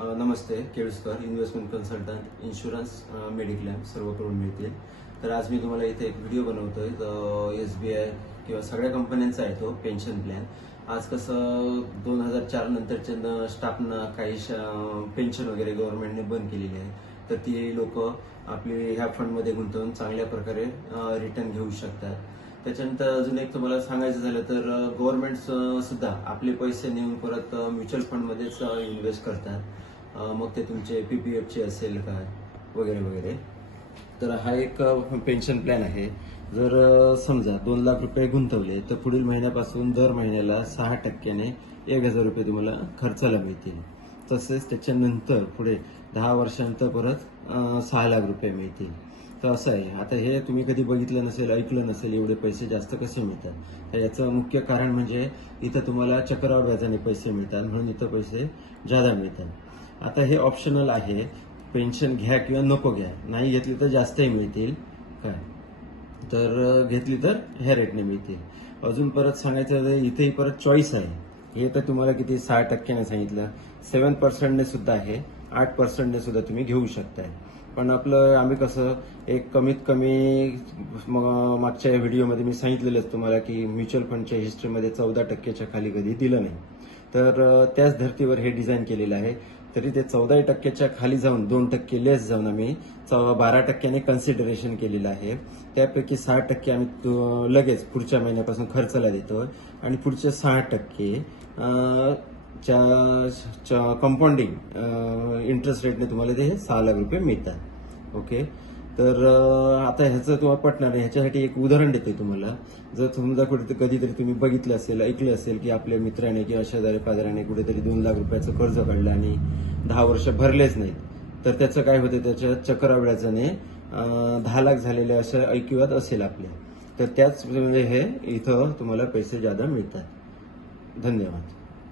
नमस्ते. Keluskar investment consultant, insurance, mediclaim सर्वकडून मिळतील. तर आज मी तुम्हाला इथे एक व्हिडिओ बनवतोय. SBI किंवा सगळ्या कंपन्यांचा आहे तो पेन्शन प्लॅन. आज कसं 2004 नंतरच्या स्टाफना काही पेन्शन वगैरे गव्हर्नमेंटने बंद केलेली आहे, तर ती लोक आपली ह्या फंडमध्ये गुंतवून चांगल्या प्रकारे रिटर्न घेऊ शकतात. त्याच्यानंतर अजून एक तुम्हाला सांगायचं झालं तर गव्हर्नमेंट सुद्धा आपले पैसे नेऊन परत म्युच्युअल फंडमध्येच इन्व्हेस्ट करतात. मग ते तुमचे PPFचे असेल काय वगैरे वगैरे. तर हा एक पेन्शन प्लॅन आहे. जर समजा 2 लाख रुपये गुंतवले तर पुढील महिन्यापासून दर महिन्याला 6% 1,000 रुपये तुम्हाला खर्चाला मिळतील. तसेच त्याच्यानंतर पुढे 10 वर्षांनंतर परत 6 लाख रुपये मिळतील. तर असं आहे. आता हे तुम्ही कधी बघितलं नसेल, ऐकलं नसेल, एवढे पैसे जास्त कसे मिळतात. तर याचं मुख्य कारण म्हणजे इथं तुम्हाला चक्रवाढ व्याजाने पैसे मिळतात, म्हणून इथं पैसे जादा मिळतात. आता हे ऑप्शनल आहे. पेन्शन घ्या किंवा नको घ्या. नाही घेतली तर जास्तही मिळतील काय, तर घेतली तर ह्या रेटने मिळतील. अजून परत सांगायचं तर इथेही परत चॉईस आहे. हे तर तुम्हाला किती 6% सांगितलं, 7% सुद्धा आहे, 8% सुद्धा तुम्ही घेऊ शकताय. पण आम्ही कसं एक कमीत कमी मागच्या व्हिडिओमध्ये मी सांगितलेलंच तुम्हाला की म्युच्युअल फंडच्या हिस्ट्रीमध्ये 14%च्या खाली कधी दिलं नाही. तर त्याच धर्तीवर हे डिझाईन केलेलं आहे. तरी ते 14% खाली जाऊन 2% लेस जाऊन आम्ही 12% कन्सिडरेशन केलेलं आहे. त्यापैकी 6% आम्ही लगेच पुढच्या महिन्यापासून खर्चाला देतो आणि पुढचे 6% कंपाऊंडिंग इंटरेस्ट रेटने तुम्हाला ते 6 लाख रुपये मिळतात. ओके. तर आता ह्याचं तुम्हाला पटणार नाही. ह्याच्यासाठी एक उदाहरण देते तुम्हाला. जर समजा कधीतरी तुम्ही बघितलं असेल, ऐकलं असेल की आपल्या मित्राने किंवा शेजारी पाजाराने कुठेतरी 2 लाख रुपयाचं कर्ज काढलं आणि 10 वर्ष भरलेच नाहीत, तर त्याचं काय होतं, त्याच्या चक्रवाढ व्याजाने 10 लाख झालेले असं ऐकिवात असेल आपल्या. तर त्याच म्हणजे हे इथं तुम्हाला पैसे जादा मिळतात. धन्यवाद.